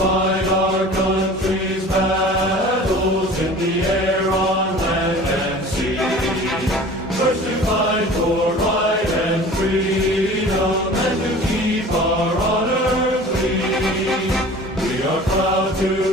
fight our country's battles in the air, on land and sea. First to fight for right and freedom, and to keep our honor clean. We are proud to